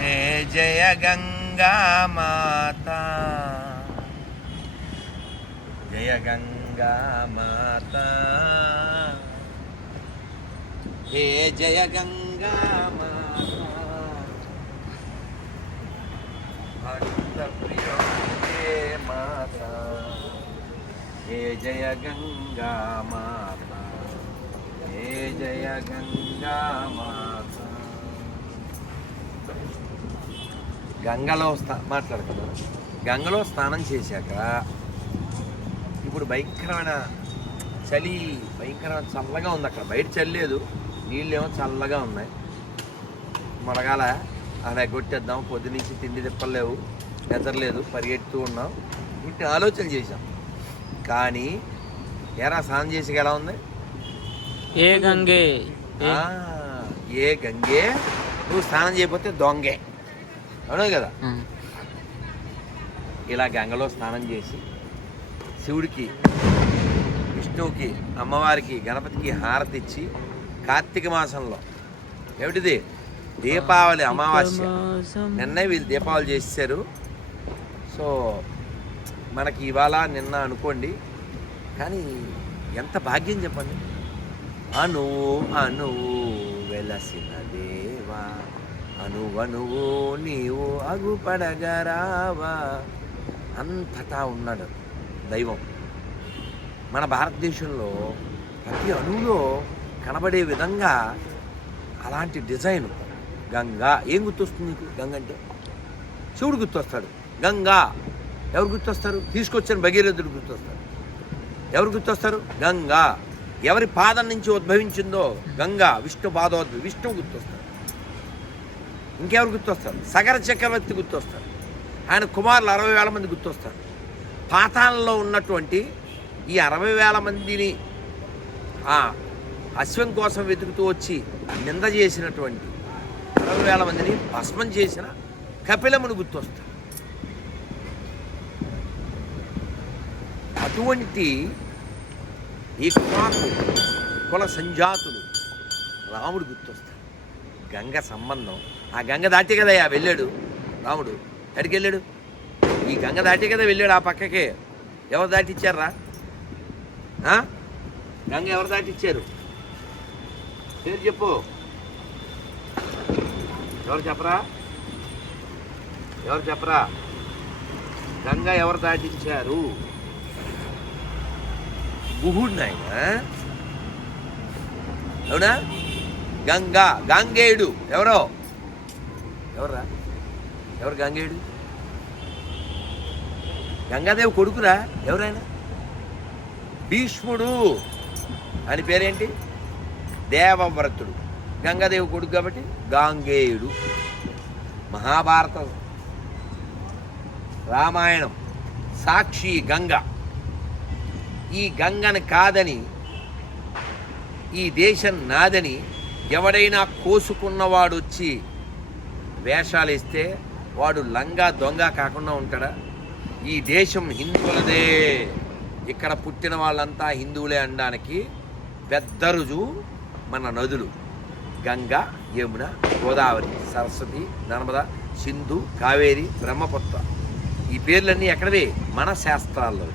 हे जय गंगा माता, जय गंगा माता, हे जय गंगा माता, भक्त प्रिय माता, हे जय गंगा माता, हे जय गंगा माता. గంగలో మాట్లాడుతున్నాను. గంగలో స్నానం చేశాక ఇప్పుడు భయంకరమైన చలి, భయంకరమైన చల్లగా ఉంది. అక్కడ బయట చల్లేదు, నీళ్ళేమో చల్లగా ఉన్నాయి. మొరగాల అలా కొట్టేద్దాం, పొద్దు నుంచి తిండి తిప్పలేవు, నిద్రలేదు, పరిగెడుతూ ఉన్నాం. ఇంటి ఆలోచన చేశాం. కానీ ఎరా స్నానం చేసి ఎలా ఉంది? ఏ గంగే ఏ గంగే, నువ్వు స్నానం చేయకపోతే దొంగే, అవును కదా. ఇలా గంగలో స్నానం చేసి శివుడికి, విష్ణువుకి, అమ్మవారికి, గణపతికి హారతి ఇచ్చి కార్తీక మాసంలో ఏమిటిది దీపావళి అమావాస్య, నిన్నే వీళ్ళు దీపావళి చేశారు. సో మనకి ఇవాళ నిన్న అనుకోండి, కానీ ఎంత భాగ్యం చెప్పండి. అనువు అనువు వెలసిన దేవా, అనువనువు నీవు అగుపడగరావా. అంతటా ఉన్నాడు దైవం. మన భారతదేశంలో ప్రతి అణువులో కనబడే విధంగా అలాంటి డిజైన్. గంగా ఏం గుర్తొస్తుంది నీకు? గంగ అంటే శివుడు గుర్తొస్తాడు. గంగా ఎవరు గుర్తొస్తారు? తీసుకొచ్చిన భగీరథుడు గుర్తొస్తాడు. ఎవరు గుర్తొస్తారు? గంగా. ఎవరి పాదం నుంచి ఉద్భవించిందో గంగా, విష్ణు పాదోద్భవి, విష్ణువు గుర్తొస్తాడు. ఇంకెవరు గుర్తొస్తారు? సగర చక్రవర్తి గుర్తొస్తారు. ఆయన కుమారులు 60,000 మంది గుర్తొస్తారు. పాతాళంలో ఉన్నటువంటి ఈ 60,000 మందిని ఆ అశ్వం కోసం వెతుకుతూ వచ్చి నింద చేసినటువంటి 60,000 మందిని భస్మం చేసిన కపిలమును గుర్తొస్తారు. అటువంటి ఈ కుల సంజాతులు రాముడు గుర్తొస్తాడు. గంగ సంబంధం. ఆ గంగ దాటే కదా వెళ్ళాడు రాముడు. ఎక్కడికి వెళ్ళాడు? ఈ గంగ దాటే కదా వెళ్ళాడు ఆ పక్కకే. ఎవరు దాటిచ్చారా? గంగ ఎవరు దాటిచ్చారు? పేరు చెప్పు. ఎవరు చెప్పరా? ఎవరు చెప్పరా? గంగ ఎవరు దాటించారు? గుహుడు నాయన, అవునా? గంగా, గాంగేయుడు ఎవరో? ఎవర్రా? ఎవరు గంగేయుడు? గంగాదేవి కొడుకురా. ఎవరైనా? భీష్ముడు అని పేరేంటి? దేవవ్రతుడు. గంగాదేవి కొడుకు కాబట్టి గాంగేయుడు. మహాభారతం, రామాయణం సాక్షి గంగ. ఈ గంగను కాదని, ఈ దేశం నాదని ఎవడైనా కోసుకున్నవాడు వచ్చి వేషాలు ఇస్తే వాడు లంగా దొంగ కాకుండా ఉంటాడా? ఈ దేశం హిందువులదే, ఇక్కడ పుట్టిన వాళ్ళంతా హిందువులే అనడానికి పెద్ద రుజువు మన నదులు. గంగా, యమున, గోదావరి, సరస్వతి, నర్మద, సింధు, కావేరి, బ్రహ్మపుత్ర. ఈ పేర్లన్నీ ఎక్కడవి? మన శాస్త్రాల్లో.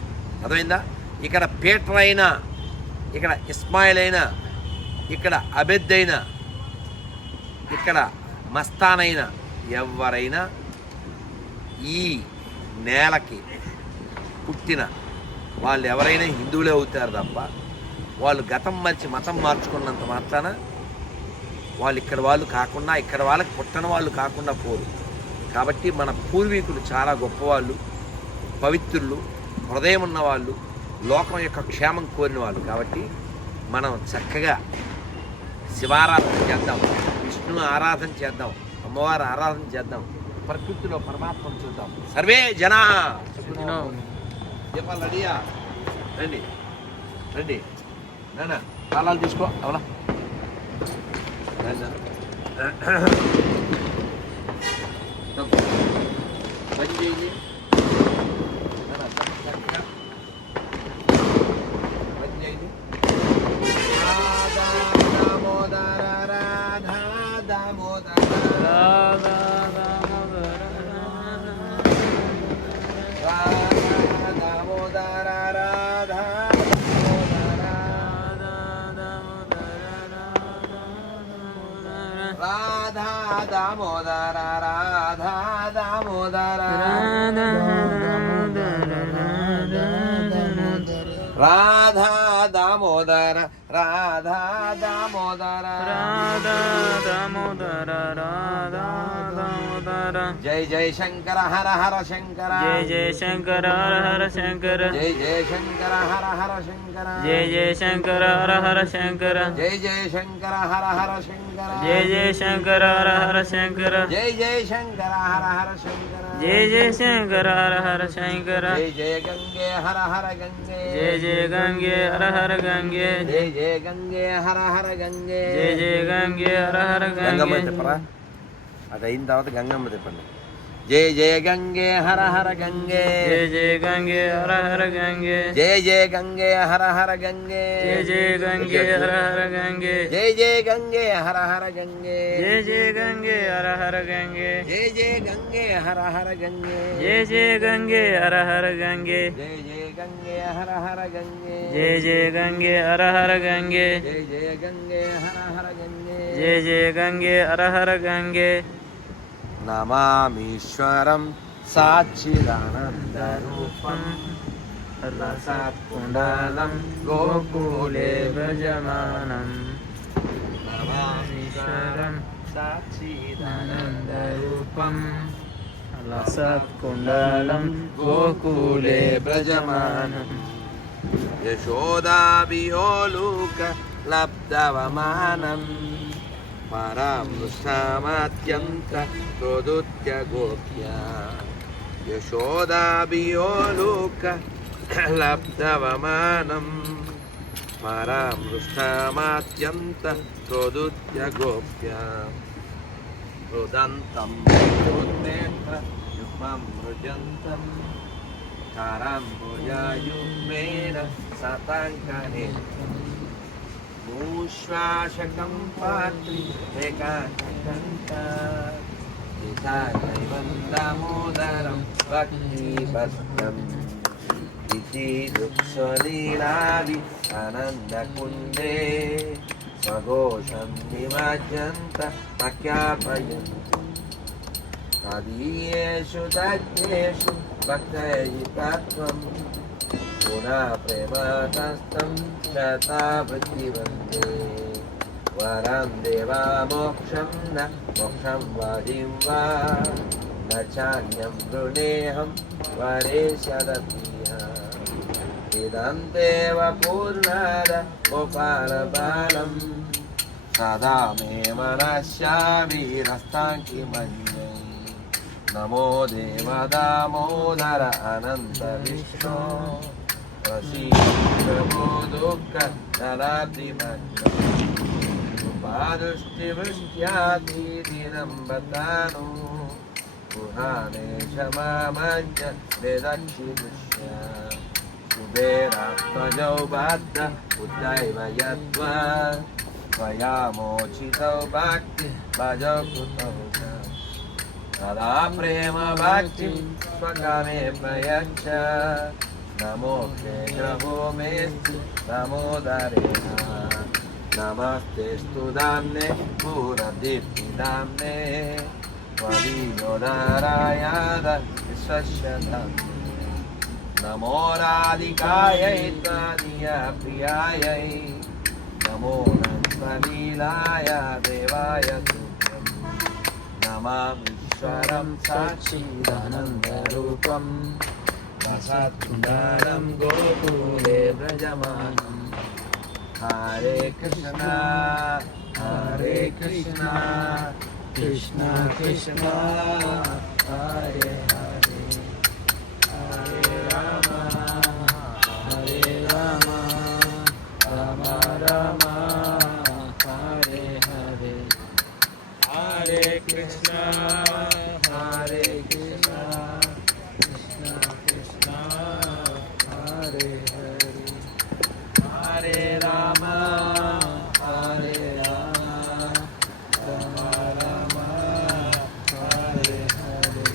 అర్థమైందా? ఇక్కడ పీటర్ అయినా, ఇక్కడ ఇస్మాయిల్ అయినా, ఇక్కడ అబెద్ అయినా, ఇక్కడ మస్తాన్ అయినా, ఎవరైనా ఈ నేలకి పుట్టిన వాళ్ళు ఎవరైనా హిందువులే అవుతారు తప్ప వాళ్ళు గతం మరిచి మతం మార్చుకున్నంత మాత్రాన వాళ్ళు ఇక్కడ వాళ్ళు కాకుండా, ఇక్కడ వాళ్ళకి పుట్టిన వాళ్ళు కాకుండా పోరు. కాబట్టి మన పూర్వీకులు చాలా గొప్పవాళ్ళు, పవిత్రులు, హృదయం ఉన్నవాళ్ళు, లోకం యొక్క క్షేమం కోరిన వాళ్ళు. కాబట్టి మనం చక్కగా శివారాధన చేద్దాం, విష్ణు ఆరాధన చేద్దాం, అమ్మవారి ఆరాధన చేద్దాం, ప్రకృతిలో పరమాత్మను చూద్దాం. సర్వే జనా దీపాలు రెడీయా? రండి రండి నాన్న, తాళాలు తీసుకో. అవునా పని చేయండి. పని చేయండి. దామోదర రాధా దామోదర రాధా దామోదర రాధా దామోదర రాధా దామోదర రాధా దామోదర రాధా దామోదర రాధా దామోదర జై జై శంకర హర హర శంకర జయ జయ శంకర హర హర శంకర జై జై శంకర హర హర శంకర జయ జయ శంకర హర హర శంకర జై జై శంకర హర హర శంకర జయ జయ శంకర హర హర శంకర జై జై శంకర హర హర శంకర జయ జయ శంకర హర హర శంకర జై జయ గంగే హర హర గంగే జయ జయ గంగే హర హర గంగే జై జయ గంగే హర హర గంగే జయ జయ గంగే హర హర గంగమ్మ గంగే చెప్పరా అది అయిన తర్వాత గంగమ్మ చెప్పండి జయ జయ గంగే హర హర గంగే జయ జయ గంగే హర హర గంగే జయ జయ గంగే హర హర గంగే జయ జయ గంగే హర హర గంగే జయ జయ గంగే హర హర గంగే జయ జయ గంగే హర హర గంగే జయ జయ గంగే హర హర గంగే జయ జయ గంగే హర హర గంగే జయ జయ గంగే హర హర గంగే జయ జయ గంగే హర హర గంగే జయ జయ గంగే హర హర గంగే జయ జయ గంగే హర హర గంగే నమామీశ్వరం సాచ్చిదానందరూపం రసత్కుండలం గోకులే వ్రజమానం నమామీశ్వరం సాచ్చిదానందరూపం లసత్కుండలం గోకులే వ్రజమానం యశోదాభియోలుక లబ్ధవమానం పరామృష్టమాత్యంత ప్రోదుత్య గోప్య యశోదాభియోలుక లబ్ధవమానం పరామృష్టమాత్యంత ప్రోదుత్య గోప్య రుదంతం రుద్నేత్ర యుగ్మం మృజంతం కారంభుజాయుగ్మేన సతాంకనేత్రం మూశ్వాసకం పాత్రి ఏకాంతం దామోదరం భక్తిభద్రం ఇతి దుఃఖలీలాది ఆనందకుండే స్వఘోషం నిమజ్జంత అఖ్యాపయంతి తదీయేషు తజ్ఞేషు భక్తయితత్వం పునః ప్రేమతస్తం శతావృత్తివందే వరం దేవా మోక్షం న మోక్షం వాదిం వా న చాన్యం వృణేహం వరేష్యదపీహ ఇదం దేవ పూర్ణాద గోపాలబాలం సదా మే మనశ్యామి రస్తాంకి మన్యై నమో దేవ దామోదర అనంత విష్ణు ప్రసీదో దుఃఖ నరాతిమృష్ట్యాతి దినం బతాను పురాణే క్షమామజ్ఞ వేదక్షి దృశ్య కుబేరాత్మజౌ బాద్ధ ఉద్దైవ యద్వా త్వయామోచితౌ భక్తి భజౌ కృతౌ చ సదా ప్రేమ భక్తి స్వకామే ప్రయచ్చ నమో గ్రహో మేస్తు నమోదరేణ నమస్తేస్తు దామ్నే పూరదీప్తి దామ్నే త్వదీయోదరాయాద విశ్వస్య ధామ్నే నమో రాధికాయై త్వదీయ ప్రియాయై నమో నందలీలాయ దేవాయ తుభ్యం నమామీశ్వరం సాక్షిదానందరూపం రసత్కుండలం గోకులే వ్రజమానం హరే కృష్ణ కృష్ణ కృష్ణ హరే హరే హరే రామ రామ రామ హరే హరే హరే కృష్ణ కృష్ణ కృష్ణ హరే హరే హరే రామ రామ రామ హరే హరే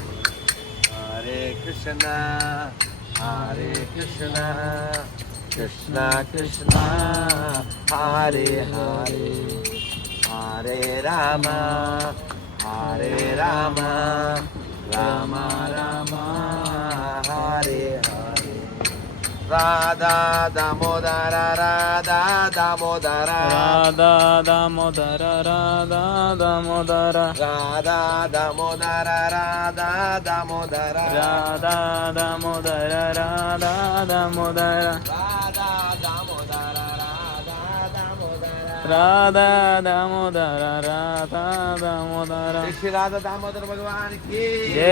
హరే కృష్ణ కృష్ణ కృష్ణ హరే హరే హరే హరే రామ హరే రామ రామ రామ హరే హరే రాధా దామోదర రాధా దామోదర రాధా దామోదర రాధా దామోదర రాధా దామోదర రాధా దామోదర రాధా దామోదర రాధా దామోదర రాధా దామోదర రాధా దామోదర రాధా దామోదర రాధా దామోదర శ్రీ రాధా దామోదర భగవాన్ కి జై.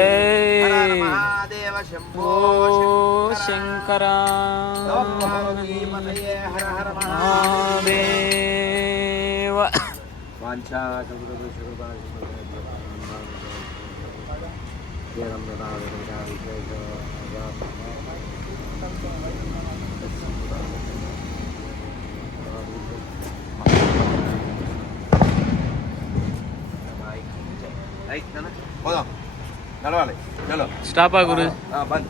హర హర మహాదేవ శంభో ఓ శంకర శంకర నమః పార్వతీ పతయే హర హర మహాదేవ మహాదేవ వాంఛా పోదాం నడవాలి చలో స్టాపా గురు బంద్